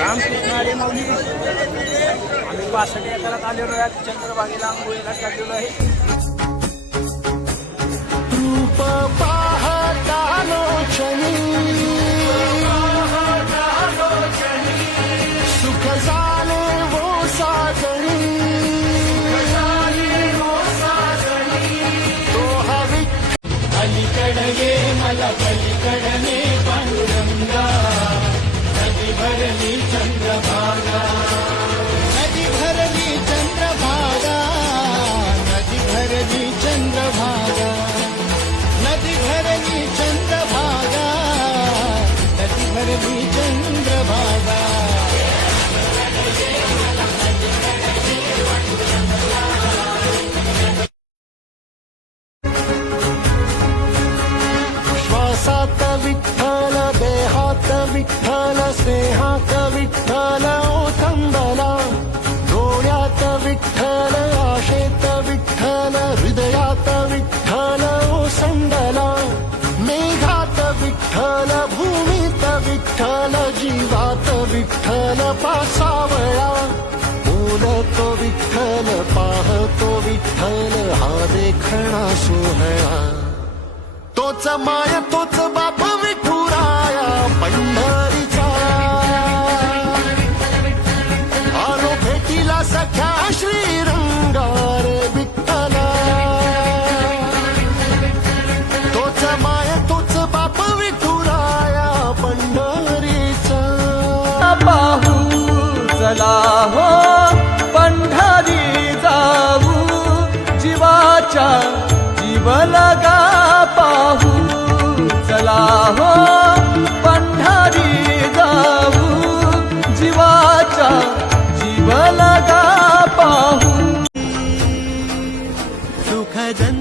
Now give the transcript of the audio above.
रामकृष्ण हरी माऊली. आम्ही 65 एकरात आलेलो आहे. चंद्रभागेला आंघोळीला चाललेलो आहे. रूप पाहता लोचनी सुख झाले वो साजणी तो हवी अलीकडे मला पलीकडे पांडुरंगा नदी भरली चंद्रभागा नदी भरली चंद्रभागा नदी भरली चंद्रभागा नदी भरली चंद्रभागा नदी भरली चंद्रभागा श्वासात विठ्ठल देहात विठ्ठल स्नेहात विठ्ठल ओथंबला डोळ्यात विठ्ठल आशेत विठ्ठल हृदयात विठ्ठल ओसंडला मेघात विठ्ठल भूमीत विठ्ठल जीवात विठ्ठल पासावळा बोलतो विठ्ठल पाहतो विठ्ठल हा देखणा सोहळा तोच माय तोच बाप विठुराया पंढरीचा आलो भेटीला सख्या श्रीरंगार विठ्ठला तोच माय तोच बाप विठुराया पंढरीचा पाहू चला हो पंढरी जाऊ जीवाच्या जीव लगा पाहू चला हो पंढरी जाऊ जीवाच्या जीव लगा पाहू सुख जन